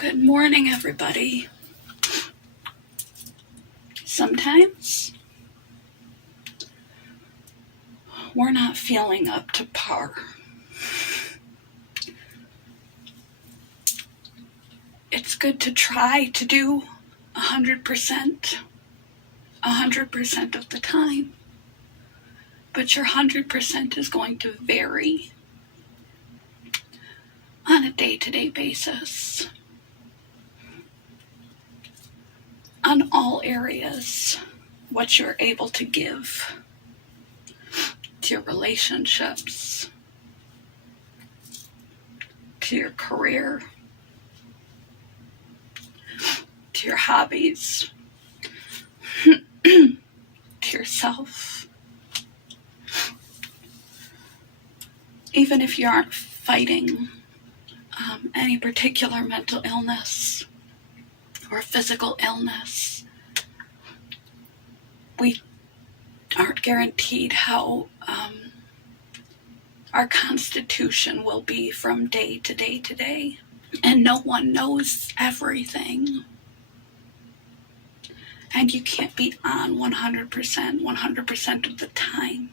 Good morning, everybody. Sometimes we're not feeling up to par. It's good to try to do 100% of the time, but your 100% is going to vary on a day-to-day basis on all areas, what you're able to give to your relationships, to your career, to your hobbies, to yourself. Even if you aren't fighting any particular mental illness or physical illness, we aren't guaranteed how our constitution will be from day to day to day. And no one knows everything. And you can't be on 100% of the time.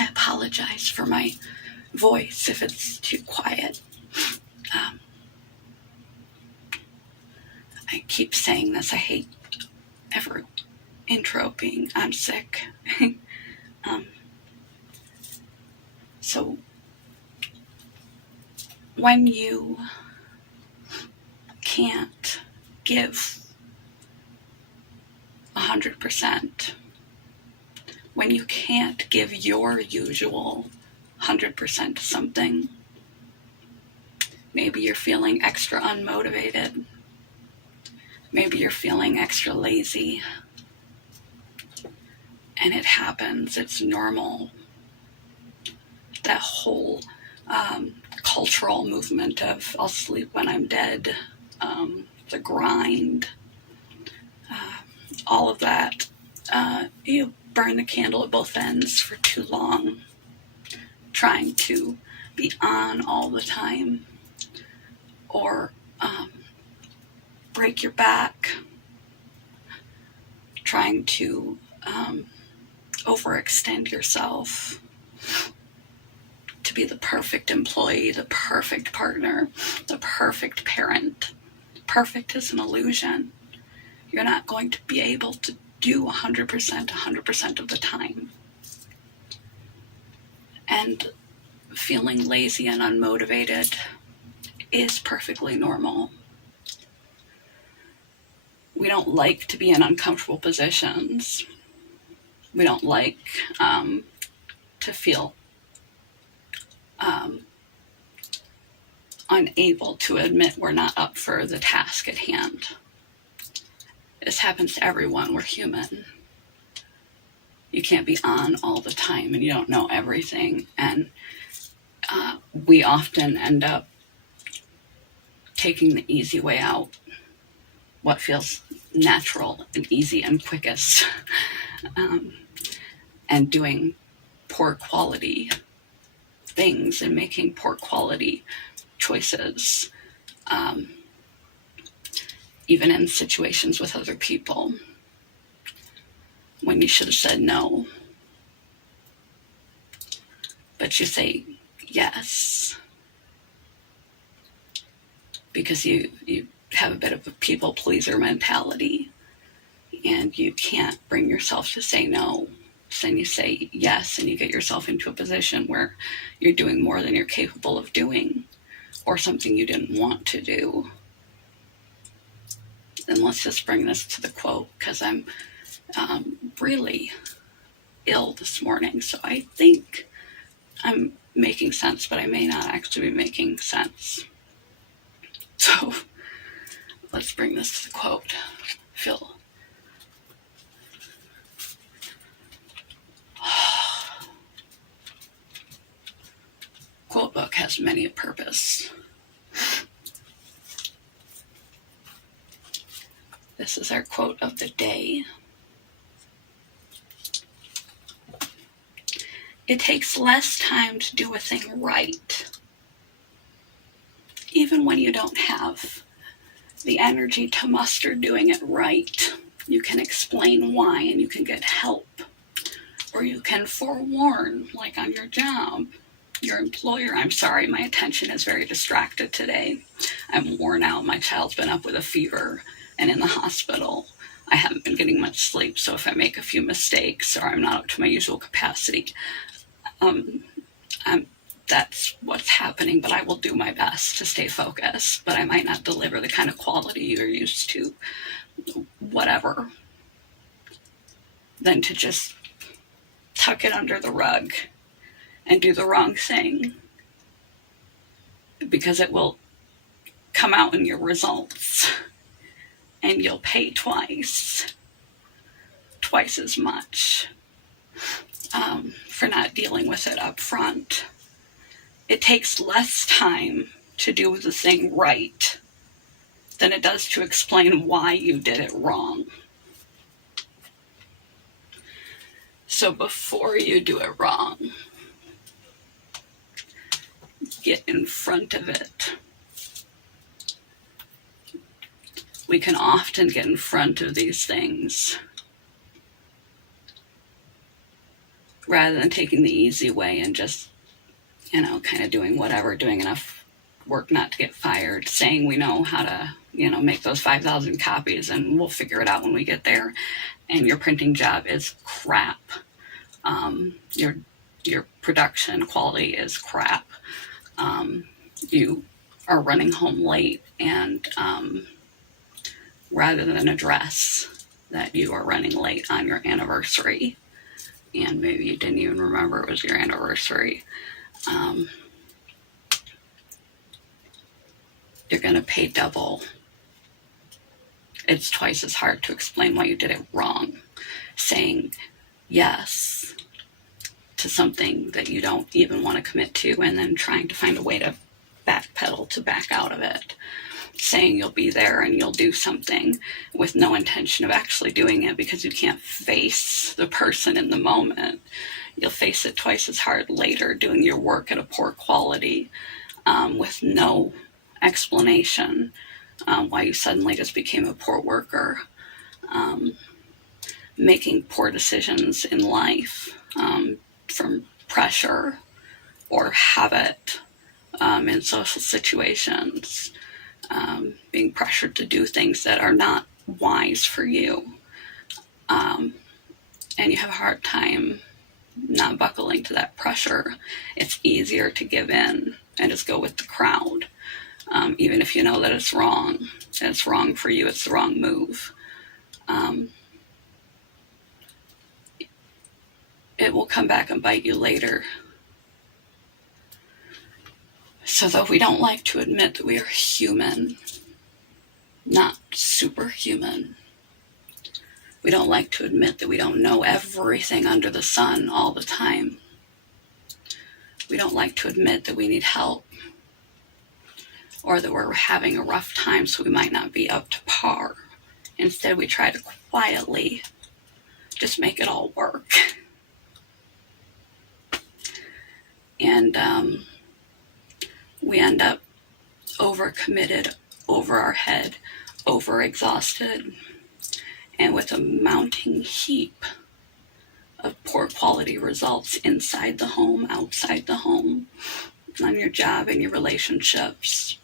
I apologize for my voice if it's too quiet. I keep saying this. I hate ever intro being I'm sick. So when you can't give 100%, when you can't give your usual 100% to something, maybe you're feeling extra unmotivated, maybe you're feeling extra lazy, and it happens, it's normal. That whole cultural movement of I'll sleep when I'm dead, the grind, all of that, you burn the candle at both ends for too long, trying to be on all the time, or break your back, trying to overextend yourself to be the perfect employee, the perfect partner, the perfect parent. Perfect is an illusion. You're not going to be able to do 100% of the time. And feeling lazy and unmotivated is perfectly normal. We don't like to be in uncomfortable positions. We don't like to feel unable to admit we're not up for the task at hand. This happens to everyone. We're human. You can't be on all the time and you don't know everything. And we often end up taking the easy way out, what feels natural and easy and quickest, and doing poor quality things and making poor quality choices, even in situations with other people, when you should have said no. But you say yes because you have a bit of a people pleaser mentality and you can't bring yourself to say no. So then you say yes and you get yourself into a position where you're doing more than you're capable of doing, or something you didn't want to do. Then let's just bring this to the quote, because I'm really ill this morning, so I think I'm making sense, but I may not actually be making sense. So let's bring this to the quote. Quote book has many a purpose. This is our quote of the day. It takes less time to do a thing right, even when you don't have the energy to muster doing it right, you can explain why and you can get help. Or you can forewarn, like on your job, your employer. I'm sorry, my attention is very distracted today. I'm worn out. My child's been up with a fever and in the hospital. I haven't been getting much sleep, so if I make a few mistakes or I'm not up to my usual capacity, that's what's happening, but I will do my best to stay focused, but I might not deliver the kind of quality you're used to, whatever, than to just tuck it under the rug and do the wrong thing, because it will come out in your results and you'll pay twice as much for not dealing with it up front. It takes less time to do the thing right than it does to explain why you did it wrong. So before you do it wrong, get in front of it. We can often get in front of these things rather than taking the easy way and just, kind of doing whatever, doing enough work not to get fired, saying we know how to, make those 5,000 copies and we'll figure it out when we get there. And your printing job is crap. Your production quality is crap. You are running home late, and rather than address that you are running late on your anniversary, and maybe you didn't even remember it was your anniversary, you're going to pay double. It's twice as hard to explain why you did it wrong. Saying yes to something that you don't even want to commit to, and then trying to find a way to backpedal to back out of it. Saying you'll be there and you'll do something with no intention of actually doing it because you can't face the person in the moment. You'll face it twice as hard later, doing your work at a poor quality, with no explanation why you suddenly just became a poor worker, making poor decisions in life from pressure or habit in social situations, being pressured to do things that are not wise for you, and you have a hard time not buckling to that pressure. It's easier to give in and just go with the crowd, even if you know that it's wrong. It's wrong for you. It's the wrong move. It will come back and bite you later. So though we don't like to admit that we are human, not superhuman, we don't like to admit that we don't know everything under the sun all the time. We don't like to admit that we need help, or that we're having a rough time so we might not be up to par. Instead, we try to quietly just make it all work. And we end up overcommitted, over our head, overexhausted, and with a mounting heap of poor quality results inside the home, outside the home, on your job and your relationships.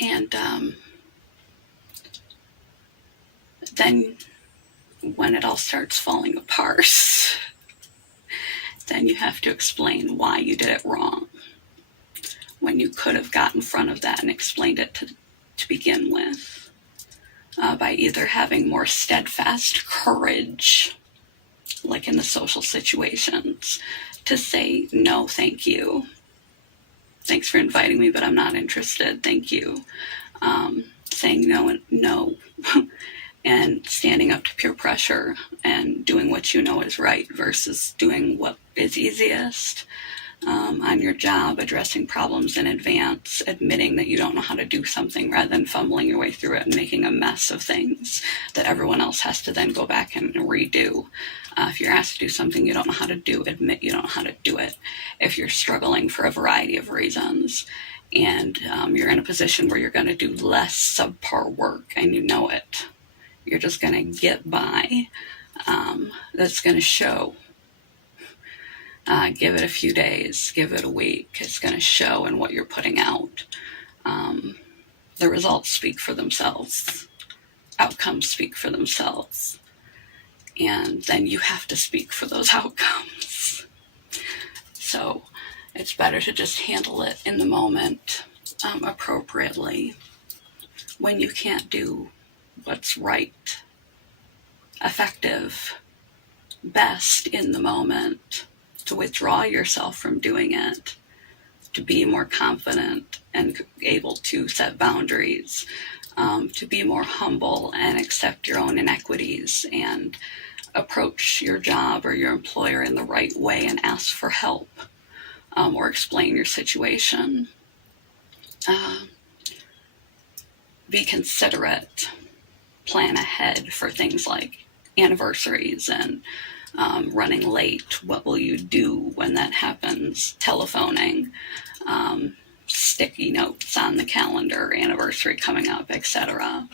And then when it all starts falling apart, then you have to explain why you did it wrong, when you could have got in front of that and explained it to begin with, by either having more steadfast courage, like in the social situations, to say, no, thank you. Thanks for inviting me, but I'm not interested. Thank you. Saying no and no. And standing up to peer pressure and doing what you know is right versus doing what is easiest on your job, addressing problems in advance, admitting that you don't know how to do something rather than fumbling your way through it and making a mess of things that everyone else has to then go back and redo. If you're asked to do something you don't know how to do, admit you don't know how to do it. If you're struggling for a variety of reasons, and you're in a position where you're going to do less subpar work, and you know it. You're just going to get by. That's going to show. Give it a few days, give it a week. It's going to show in what you're putting out. The results speak for themselves. Outcomes speak for themselves. And then you have to speak for those outcomes. So it's better to just handle it in the moment appropriately. When you can't do what's right, effective, best in the moment, to withdraw yourself from doing it, to be more confident and able to set boundaries, to be more humble and accept your own inequities and approach your job or your employer in the right way and ask for help, or explain your situation. Be considerate. Plan ahead for things like anniversaries and running late. What will you do when that happens? Telephoning, sticky notes on the calendar, anniversary coming up, etc.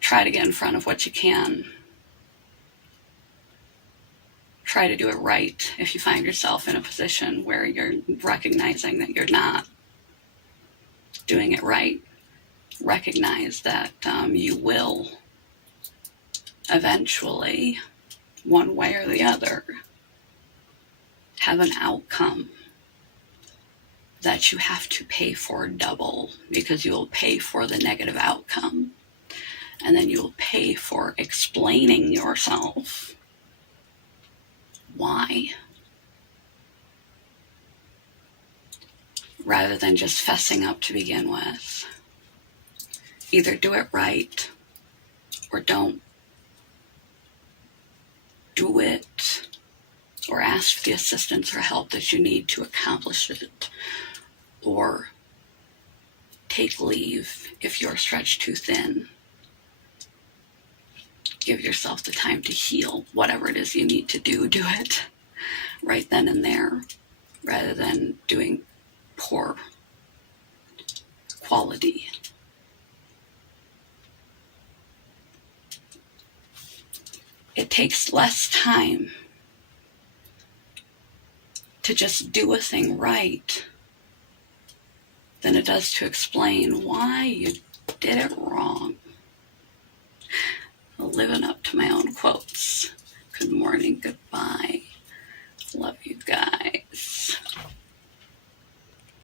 Try to get in front of what you can. Try to do it right. If you find yourself in a position where you're recognizing that you're not doing it right, recognize that you will eventually, one way or the other, have an outcome that you have to pay for double, because you will pay for the negative outcome, and then you will pay for explaining yourself why, rather than just fessing up to begin with. Either do it right or don't do it, or ask for the assistance or help that you need to accomplish it, or take leave if you're stretched too thin. Give yourself the time to heal. Whatever it is you need to do, do it right then and there, rather than doing poor quality. It takes less time to just do a thing right than it does to explain why you did it wrong. Living up to my own quotes. Good morning, goodbye. Love you guys.